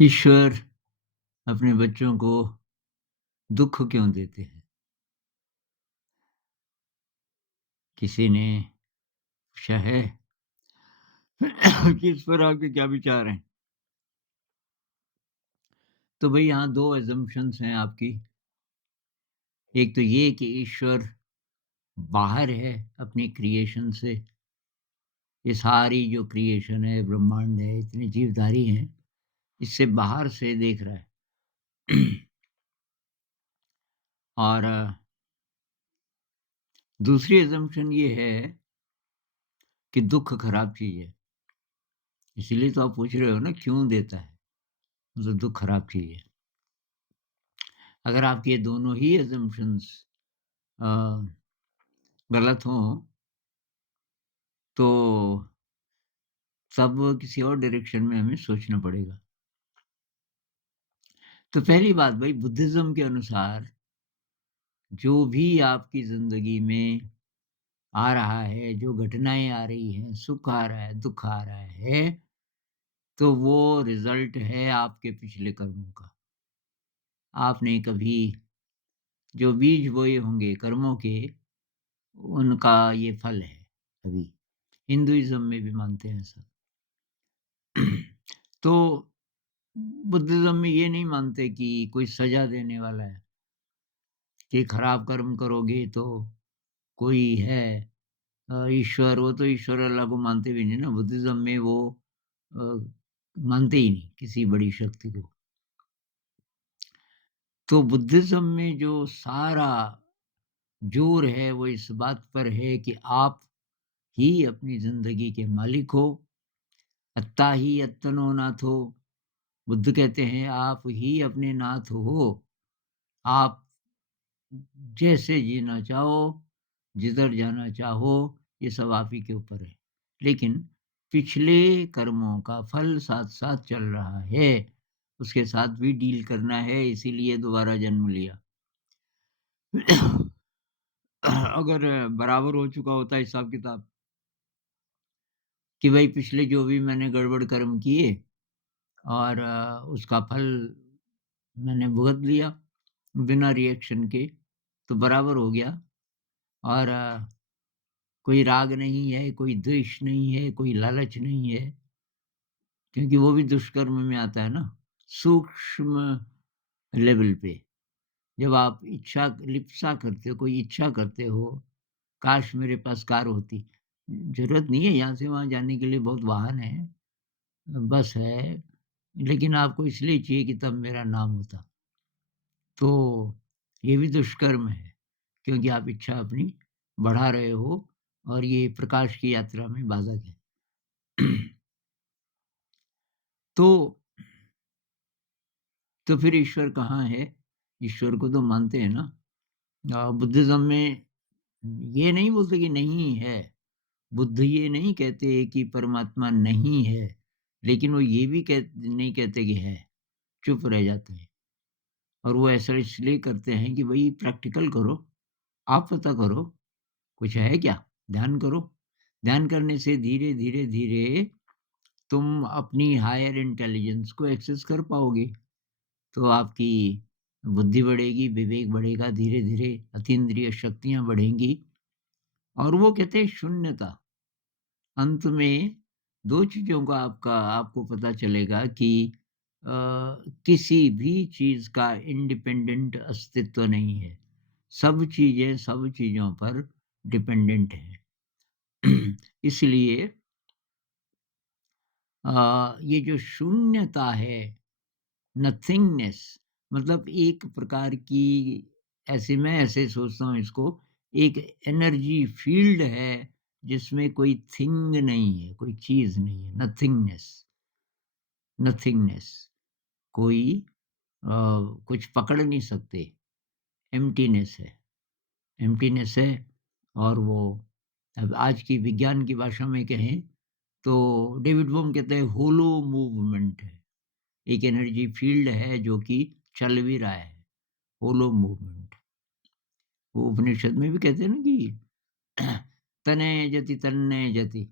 ईश्वर अपने बच्चों को दुःख क्यों देते हैं? किसी ने पूछा है कि इस पर आपके क्या विचार हैं? तो भई यहाँ 2 असम्पशन्स हैं आपकी। एक तो ये कि ईश्वर बाहर है अपनी क्रिएशन से। ये सारी जो क्रिएशन है, ब्रह्मांड है, इतने जीवधारी हैं, इससे बाहर से देख रहा है। और दूसरी असम्पशन ये है कि दुःख खराब चीज़ है। इसीलिए तो आप पूछ रहे हो ना क्यों देता है? मतलब दुःख खराब चीज़ है। अगर आपके ये दोनों ही असम्पशन्स अ, गलत हों, तो तब किसी और डायरेक्शन में हमें सोचना पड़ेगा। तो पहली बात भई बुद्धिज़्म के अनुसार जो भी आपकी ज़िंदगी में आ रहा है, जो घटनाएँ आ रही हैं, सुख आ रहा है, दुःख आ रहा है, तो वो रिज़ल्ट है आपके पिछले कर्मों का। आपने कभी जो बीज बोए होंगे कर्मों के, उनका ये फल है अभी। हिंदुइज़्म में भी मानते हैं ऐसा। तो बुद्धिज़्म में ये नहीं मानते कि कोई सज़ा देने वाला है, कि खराब कर्म करोगे तो कोई है ईश्वर, वो तो ईश्वर अल्लाह को मानते भी नहीं ना, बुद्धिज़्म में वो अ, मानते ही नहीं किसी बड़ी शक्ति को। तो बुद्धिज़्म में जो सारा ज़ोर है वो इस बात पर है कि आप ही अपनी ज़िंदगी के मालिक हो, अत्ता ही अत्तनो नाथो। बुद्ध कहते हैं आप ही अपने नाथ हो। आप जैसे जीना चाहो, जिधर जाना चाहो, ये सब आप ही के ऊपर है। लेकिन पिछले कर्मों का फल साथ-साथ चल रहा है, उसके साथ भी डील करना है, इसीलिए दोबारा जन्म लिया। अगर बराबर हो चुका होता हिसाब-किताब कि भई पिछले जो भी मैंने गड़बड़ कर्म किए और उसका फल मैंने भुगत लिया बिना रिएक्शन के, तो बराबर हो गया और कोई राग नहीं है, कोई द्वेष नहीं है, कोई लालच नहीं है, क्योंकि वो भी दुष्कर्म में आता है ना, सूक्ष्म लेवल पे। जब आप इच्छा लिप्सा करते हो, कोई इच्छा करते हो, काश मेरे पास कार होती। ज़रूरत नहीं है यहाँ से वहाँ जाने के लिए बहुत वाहन है, बस है, लेकिन आपको इसलिए चाहिए कि तब मेरा नाम होता। तो ये भी दुष्कर्म है, क्योंकि आप इच्छा अपनी बढ़ा रहे हो और ये प्रकाश की यात्रा में बाधक है। तो फिर ईश्वर कहाँ है? ईश्वर को तो मानते हैं ना। बुद्धिज़्म में ये नहीं बोलते कि नहीं है। बुद्ध ये नहीं कहते कि परमात्मा नहीं है, लेकिन वो ये भी नहीं कहते कि है, चुप रह जाते हैं। और वो ऐसा इसलिए करते हैं कि भई प्रैक्टिकल करो, आप पता करो, कुछ है क्या? ध्यान करो। ध्यान करने से धीरे, धीरे, धीरे तुम अपनी हायर इंटेलिजेंस को एक्सेस कर पाओगे। तो आपकी बुद्धि बढ़ेगी, विवेक बढ़ेगा, धीरे-धीरे अतीन्द्रिय शक्तियाँ बढ़ेंगी और वो कहते हैं शून्यता। अंत में 2 चीज़ों का आपको पता चलेगा कि अ, किसी भी चीज़ का इंडिपेंडेंट अस्तित्व नहीं है। सब चीज़ें सब चीज़ों पर डिपेंडेंट हैं। इसलिए ये जो शून्यता है, नथिंगनेस, मतलब एक प्रकार की मैं ऐसे सोचता हूँ इसको, एक एनर्जी फील्ड है जिसमें कोई थिंग नहीं है, कोई चीज़ नहीं है, नथिंगनेस, नथिंगनेस, कोई कुछ पकड़ नहीं सकते, एम्प्टीनेस है, एम्प्टीनेस है। और वो अब आज की विज्ञान की भाषा में कहें तो डेविड बोhm कहते हैं होलो मूवमेंट है। एक एनर्जी फील्ड है जो कि चल भी रहा है, होलो मूवमेंट। वो उपनिषद में भी कहते हैं ना कि तने जति तन्ने जति,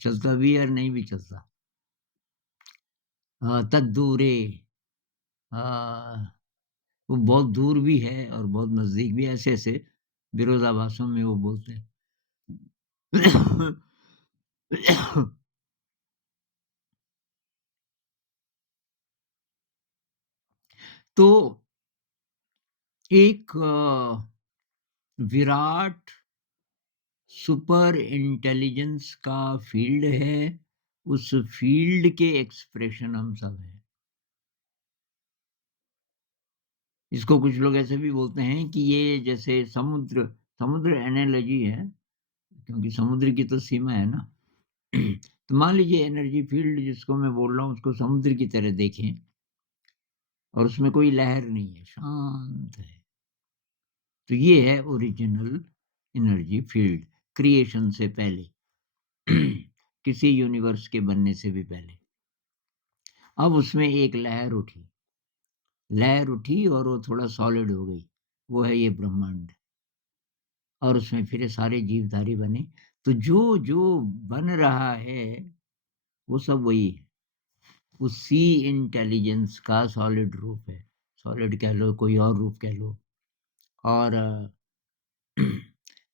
चलता भी है और नहीं भी चलता। तद्दूरे अ, वो बहुत दूर भी है और बहुत नज़दीक भी है, ऐसे-ऐसे विरोधाभासों में वो बोलते हैं। तो एक विराट सुपर इंटेलिजेंस का फ़ील्ड है, उस फ़ील्ड के एक्सप्रेशन हम सब हैं। इसको कुछ लोग ऐसे भी बोलते हैं कि ये जैसे समुद्र समुद्र एनालॉजी है, क्योंकि समुद्र की तो सीमा है ना। तो मान लीजिए एनर्जी फ़ील्ड जिसको मैं बोल रहा हूँ उसको समुद्र की तरह देखें और उसमें कोई लहर नहीं है, शांत है। तो ये है ओरिजिनल एनर्जी फ़ील्ड, क्रिएशन से पहले, किसी यूनिवर्स के बनने से भी पहले। अब उसमें एक लहर उठी और वो थोड़ा सॉलिड हो गई, वो है ये ब्रह्मांड और उसमें फिर ये सारे जीवधारी बने। तो जो बन रहा है, वो सब वही है, उसी इंटेलिजेंस का सॉलिड रूप है। सॉलिड कह लो, कोई और रूप कह लो और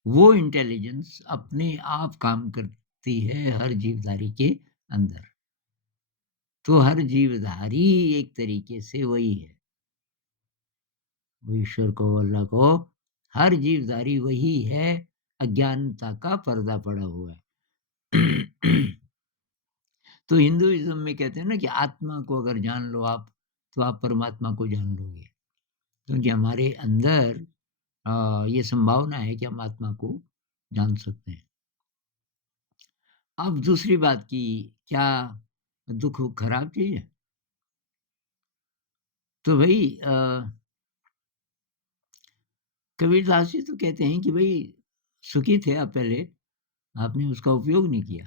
वो इंटेलिजेंस अपने आप काम करती है हर जीवधारी के अंदर। तो हर जीवधारी एक तरीके से वही है। वो ईश्वर को, अल्लाह को, हर जीवधारी वही है, अज्ञानता का पर्दा पड़ा हुआ है। तो हिंदुइज़्म में कहते हैं ना कि आत्मा को अगर जान लो आप, तो आप परमात्मा को जान लोगे। क्योंकि हमारे अंदर ये संभावना है कि हम आत्मा को जान सकते हैं। अब दूसरी बात कि क्या दुःख खराब चीज़ है? तो भई कबीरदास जी तो कहते हैं कि भई सुखी थे आप पहले, आपने उसका उपयोग नहीं किया।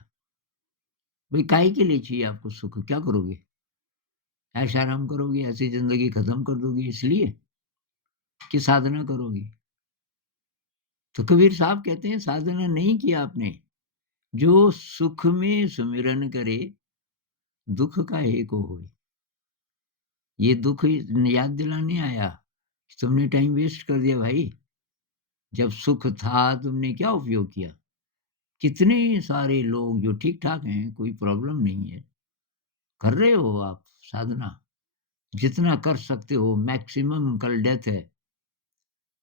भई काहे के लिए चाहिए आपको सुख? क्या करोगे? ऐश-आराम करोगे, ऐसी ज़िंदगी खत्म कर दोगे इसलिए कि साधना करोगे? तो कबीर साहब कहते हैं साधना नहीं किया आपने, जो सुख में सुमिरन करे, दुःख काहे को होए। ये दुःख याद दिलाने आया, कि तुमने टाइम वेस्ट कर दिया भाई। जब सुख था तुमने क्या उपयोग किया? कितने सारे लोग जो ठीक-ठाक हैं, कोई प्रॉब्लम नहीं है, कर रहे हो आप साधना, जितना कर सकते हो मैक्सिमम कल डेथ है,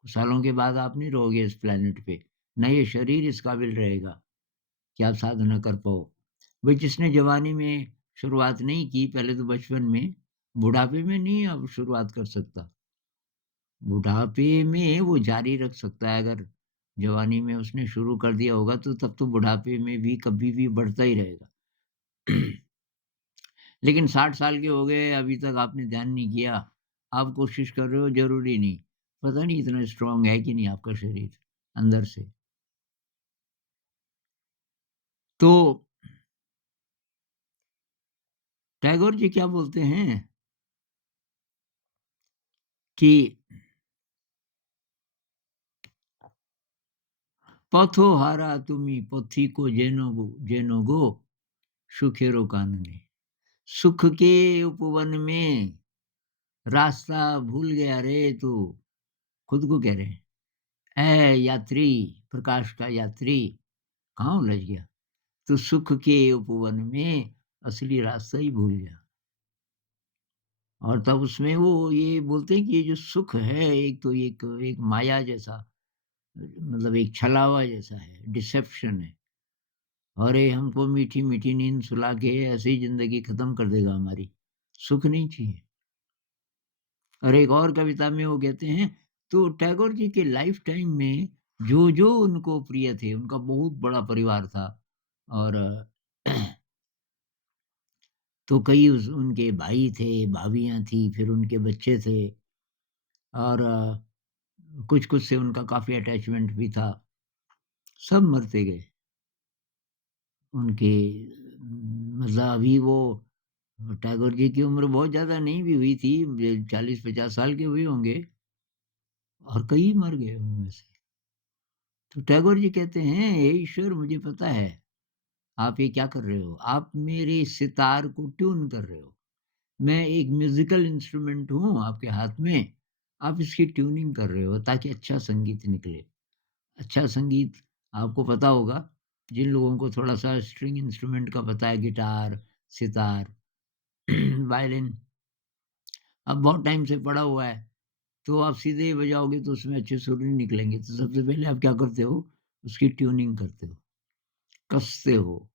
सालों के बाद आप नहीं रहोगे इस प्लैनेट पे, ना ये शरीर इस काबिल रहेगा कि आप साधना कर पाओ। भाई जिसने जवानी में शुरुआत नहीं की, पहले तो बचपन में, बुढ़ापे में नहीं अब शुरुआत कर सकता। बुढ़ापे में वो जारी रख सकता है अगर जवानी में उसने शुरू कर दिया होगा तो तब तो बुढ़ापे में भी कभी भी बढ़ता ही रहेगा। लेकिन 60 साल के हो गए अभी तक आपने ध्यान नहीं किया, आप कोशिश कर रहे हो ज़रूरी नहीं। पता नहीं इतना स्ट्रॉन्ग है कि नहीं आपका शरीर अंदर से। तो टैगोर जी क्या बोलते हैं कि "পথহারা তুমি পথিক जेनो गो सुखेरो कानने।" सुख के उपवन में रास्ता भूल गया रे तू, खुद को कह रहे हैं। ऐ यात्री, प्रकाश का यात्री, कहाँ उलझ गया? तू सुख के उपवन में असली रास्ता ही भूल गया। और तब उसमें वो ये बोलते हैं कि ये जो सुख है, एक तो एक एक माया जैसा, मतलब एक छलावा जैसा है, डिसेप्शन है और ये हमको मीठी-मीठी नींद सुला के ऐसे ही ज़िंदगी खत्म कर देगा हमारी। सुख नहीं चाहिए। और एक और कविता में वो कहते हैं, तो टैगोर जी के लाइफ टाइम में जो-जो उनको प्रिय थे, उनका बहुत बड़ा परिवार था और तो कई उस उनके भाई थे, भाभियाँ थी, फिर उनके बच्चे थे और कुछ-कुछ से उनका काफ़ी अटैचमेंट भी था। सब मरते गए। उनके मतलब अभी वो टैगोर जी की उम्र बहुत ज़्यादा नहीं भी हुई थी, 40-50 साल के हुए होंगे और कई मर गए उनमें से। तो टैगोर जी कहते हैं, हे ईश्वर मुझे पता है, आप ये क्या कर रहे हो? आप मेरे सितार को ट्यून कर रहे हो। मैं एक म्यूज़िकल इंस्ट्रूमेंट हूँ आपके हाथ में, आप इसकी ट्यूनिंग कर रहे हो ताकि अच्छा संगीत निकले। अच्छा संगीत आपको पता होगा, जिन लोगों को थोड़ा-सा स्ट्रिंग इंस्ट्रूमेंट का पता है, गिटार, सितार, वायलिन, अब बहुत टाइम से पड़ा हुआ है, तो आप सीधे ही बजाओगे तो उसमें अच्छे सुर नहीं निकलेंगे। तो सबसे पहले आप क्या करते हो, उसकी ट्यूनिंग करते हो, कसते हो,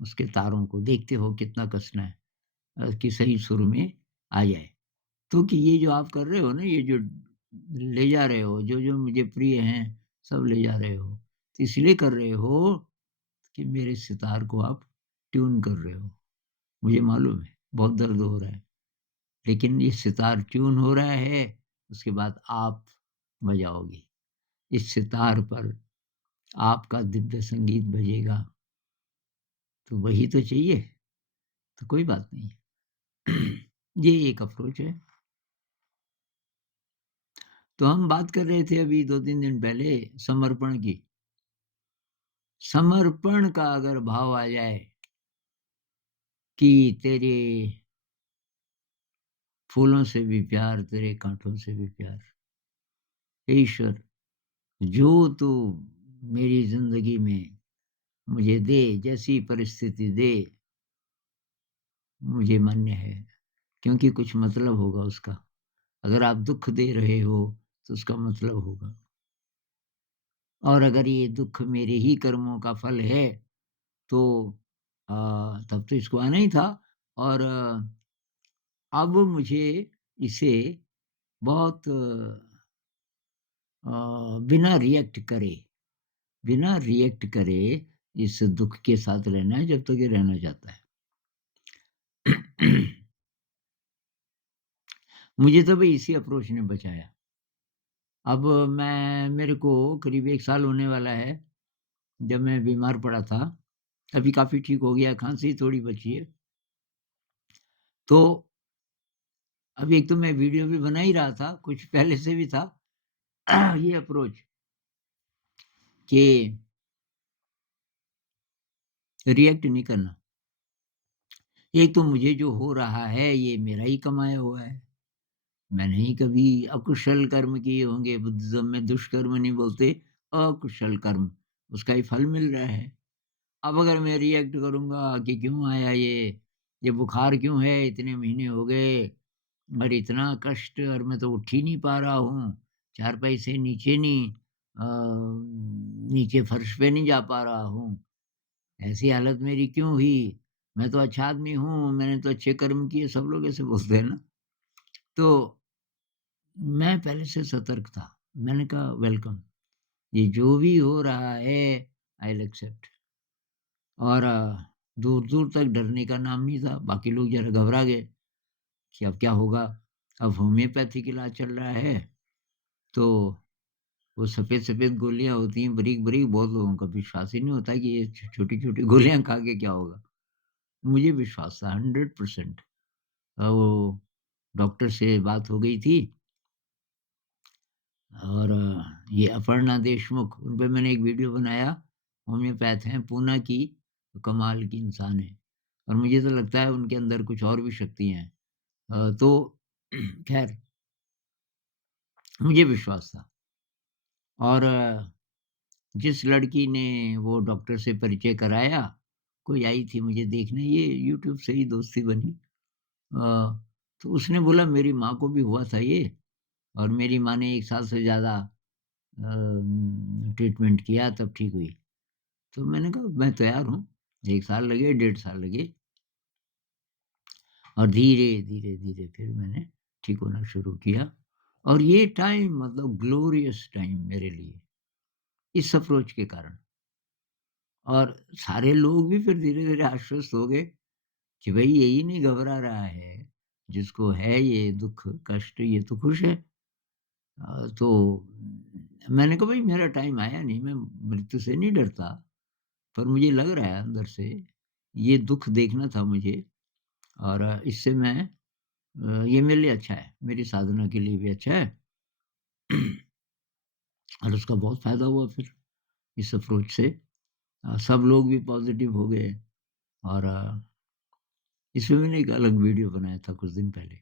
उसके तारों को देखते हो कितना कसना है कि सही सुर में आ जाए। तो कि ये जो आप कर रहे हो ना, ये जो ले जा रहे हो, जो-जो मुझे प्रिय हैं, सब ले जा रहे हो। तो इसलिए कर रहे हो कि मेरे सितार को आप ट्यून कर रहे हो। मुझे मालूम है, बहुत दर्द हो रहा है, लेकिन ये सितार ट्यून हो रहा है, उसके बाद आप बजाओगे। इस सितार पर आपका दिव्य संगीत बजेगा, तो वही तो चाहिए, तो कोई बात नहीं है। ये एक अप्रोच है। तो हम बात कर रहे थे अभी 2-3 दिन पहले समर्पण की। समर्पण का अगर भाव आ जाए कि तेरे फूलों से भी प्यार, तेरे काँटों से भी प्यार, हे ईश्वर, जो तू मेरी ज़िंदगी में मुझे दे, जैसी परिस्थिति दे, मुझे मान्य है, क्योंकि कुछ मतलब होगा उसका। अगर आप दुःख दे रहे हो, तो उसका मतलब होगा, और अगर ये दुःख मेरे ही कर्मों का फल है, तो अ, तब तो इसको आना ही था, और अब मुझे इसे बहुत बिना रिएक्ट करे इस दुःख के साथ रहना है जब तक ये रहना चाहता है। मुझे तो भई इसी अप्रोच ने बचाया। अब मेरे को करीब 1 साल होने वाला है, जब मैं बीमार पड़ा था, अभी काफ़ी ठीक हो गया, खाँसी थोड़ी बची है। तो अभी एक तो मैं वीडियो भी बना ही रहा था, कुछ पहले से भी था, ये अप्रोच कि रिएक्ट नहीं करना। एक तो मुझे जो हो रहा है, ये मेरा ही कमाया हुआ है। मैंने ही कभी अकुशल कर्म किए होंगे, बुद्धिज़्म में दुष्कर्म नहीं बोलते, अकुशल कर्म, उसका ही फल मिल रहा है। अब अगर मैं रिएक्ट करूँगा कि क्यों आया ये बुखार क्यों है, इतने महीने हो गए और इतना कष्ट, और मैं तो उठ ही नहीं पा रहा हूँ, चारपाई से नीचे नहीं, नीचे फर्श पे नहीं जा पा रहा हूँ, ऐसी हालत मेरी क्यों हुई? मैं तो अच्छा आदमी हूँ, मैंने तो अच्छे कर्म किए, सब लोग ऐसे बोलते हैं ना। तो मैं पहले से सतर्क था। मैंने कहा वेलकम, ये जो भी हो रहा है आई विल एक्सेप्ट, और दूर-दूर तक डरने का नाम नहीं था। बाकी लोग ज़रा घबरा गए कि अब क्या होगा? अब होम्योपैथिक इलाज चल रहा है, तो वो सफ़ेद-सफ़ेद गोलियाँ होती हैं, बारीक-बारीक, बहुत लोगों का विश्वास ही नहीं होता कि ये छोटी-छोटी गोलियाँ खा के क्या होगा? मुझे विश्वास था 100%। वो डॉक्टर से बात हो गई थी, और ये अपर्णा देशमुख, उन पे मैंने एक वीडियो बनाया, होम्योपैथ हैं, पूना की, कमाल की इंसान है, और मुझे तो लगता है उनके अंदर कुछ और भी शक्तियाँ हैं। तो ख़ैर, मुझे विश्वास था, और जिस लड़की ने वो डॉक्टर से परिचय कराया, कोई आई थी मुझे देखने, ये यूट्यूब से ही दोस्ती बनी। तो उसने बोला मेरी माँ को भी हुआ था ये, और मेरी माँ ने 1 साल से ज़्यादा ट्रीटमेंट किया तब ठीक हुई। तो मैंने कहा मैं तैयार हूँ, 1 साल लगे, 1.5 साल लगे, और धीरे-धीरे फिर मैंने ठीक होना शुरू किया, और ये टाइम मतलब ग्लोरियस टाइम मेरे लिए, इस अप्रोच के कारण। और सारे लोग भी फिर धीरे-धीरे आश्वस्त हो गए कि भई यही नहीं घबरा रहा है, जिसको है ये दुःख, कष्ट, ये तो खुश है। तो मैंने कहा भई मेरा टाइम आया नहीं, मैं मृत्यु से नहीं डरता, पर मुझे लग रहा है अंदर से, ये दुःख देखना था मुझे, और इससे मैं ये मेरे लिए अच्छा है, मेरी साधना के लिए भी अच्छा है। और उसका बहुत फ़ायदा हुआ फिर इस अप्रोच से। सब लोग भी पॉज़िटिव हो गए, और इस पे मैंने एक अलग वीडियो बनाया था कुछ दिन पहले।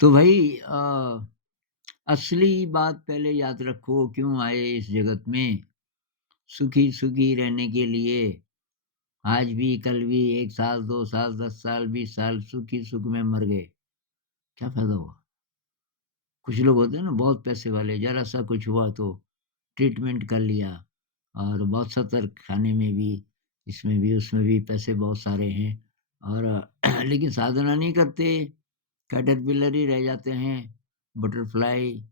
तो भाई असली बात पहले याद रखो, क्यों आए इस जगत में? सुखी-सुखी रहने के लिए। आज भी, कल भी, 1 साल, 2 साल, 10 साल, 20 साल सुखी सुख में मर गए। क्या फ़ायदा हुआ? कुछ लोग होते हैं ना बहुत पैसे वाले, ज़रा-सा कुछ हुआ तो ट्रीटमेंट कर लिया और बहुत सतर्क, खाने में भी, इसमें भी, उसमें भी पैसे बहुत सारे हैं और लेकिन साधना नहीं करते, कैटरपिलर ही रह जाते हैं, बटरफ्लाई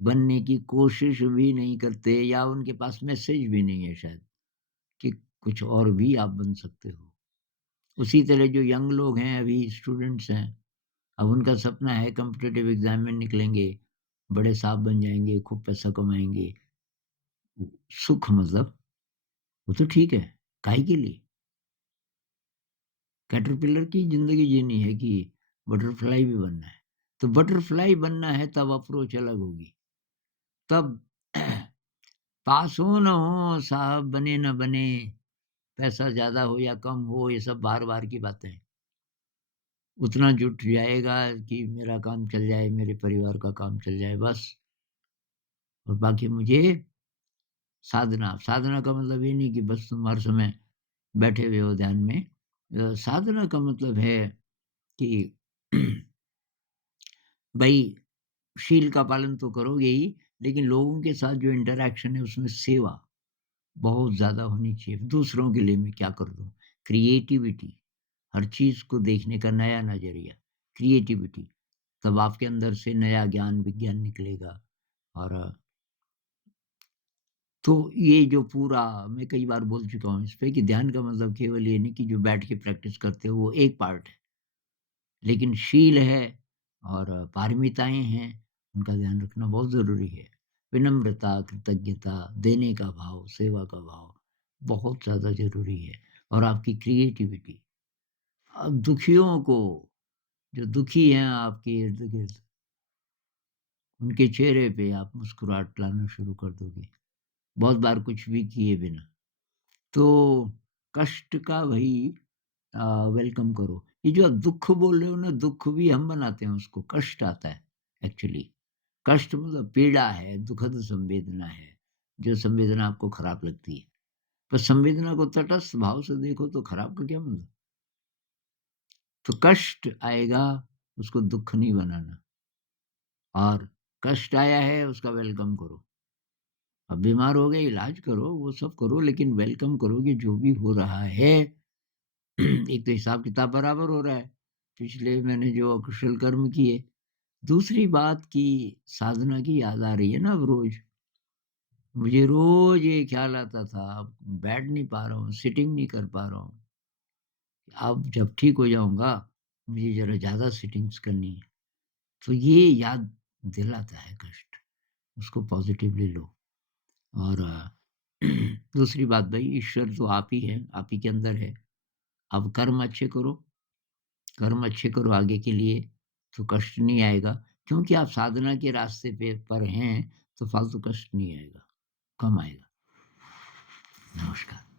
बनने की कोशिश भी नहीं करते या उनके पास मैसेज भी नहीं है शायद कि कुछ और भी आप बन सकते हो। उसी तरह जो यंग लोग हैं, अभी स्टूडेंट्स हैं, अब उनका सपना है कॉम्पिटिटिव एग्ज़ाम में निकलेंगे, बड़े साहब बन जाएँगे, खूब पैसा कमाएँगे। सुख मतलब वो तो ठीक है, काहे के लिए? कैटरपिलर की ज़िंदगी जीनी है कि बटरफ्लाई भी बनना है। तो बटरफ्लाई बनना है तब अप्रोच अलग होगी। तब पास हो ना हो, साहब बने ना बने, पैसा ज़्यादा हो या कम हो, ये सब बाहर-बाहर की बातें हैं। उतना जुट जाएगा कि मेरा काम चल जाए, मेरे परिवार का काम चल जाए बस। और बाकी मुझे साधना, साधना का मतलब ये नहीं कि बस तुम हर समय बैठे हुए हो ध्यान में। साधना का मतलब है कि भई शील का पालन तो करोगे ही, लेकिन लोगों के साथ जो इंटरैक्शन है उसमें सेवा बहुत ज़्यादा होनी चाहिए। दूसरों के लिए मैं क्या कर दूँ? क्रिएटिविटी, हर चीज़ को देखने का नया नज़रिया, क्रिएटिविटी, तब आपके अंदर से नया ज्ञान, विज्ञान निकलेगा और तो ये जो पूरा मैं कई बार बोल चुका हूँ इस पे कि ध्यान का मतलब केवल ये नहीं कि जो बैठ के प्रैक्टिस करते हो वो एक पार्ट है। लेकिन शील है और पारमिताएँ हैं, उनका ध्यान रखना बहुत ज़रूरी है। विनम्रता, कृतज्ञता, देने का भाव, सेवा का भाव बहुत ज़्यादा ज़रूरी है और आपकी क्रिएटिविटी। अब दुखियों को, जो दुखी हैं आपके इर्द-गिर्द, उनके चेहरे पे आप मुस्कुराहट लाना शुरू कर दोगे, बहुत बार कुछ भी किए बिना। तो कष्ट का भई अ, वेलकम करो। ये जो आप दुःख बोल रहे हो ना, दुःख भी हम बनाते हैं उसको, कष्ट आता है एक्चुअली। कष्ट मतलब पीड़ा है, दुखद संवेदना है, जो संवेदना आपको खराब लगती है। पर संवेदना को तटस्थ भाव से देखो तो खराब का क्या मतलब? तो कष्ट आएगा, उसको दुःख नहीं बनाना और कष्ट आया है, उसका वेलकम करो। अब बीमार हो गए, इलाज करो, वो सब करो, लेकिन वेलकम करो कि जो भी हो रहा है एक तो हिसाब-किताब बराबर हो रहा है, पिछले मैंने जो अकुशल कर्म किए। दूसरी बात कि साधना की याद आ रही है ना अब रोज़। मुझे रोज़ ये ख़्याल आता था, अब बैठ नहीं पा रहा हूँ, सिटिंग नहीं कर पा रहा हूँ। अब जब ठीक हो जाऊँगा, मुझे ज़रा ज़्यादा सिटिंग्स करनी है। तो ये याद दिलाता है कष्ट, उसको पॉज़िटिवली लो और दूसरी बात भई ईश्वर तो आप ही हैं, आप ही के अंदर है। अब कर्म अच्छे करो आगे के लिए, तो कष्ट नहीं आएगा क्योंकि आप साधना के रास्ते पे पर हैं, तो फालतू कष्ट नहीं आएगा, कम आएगा। नमस्कार।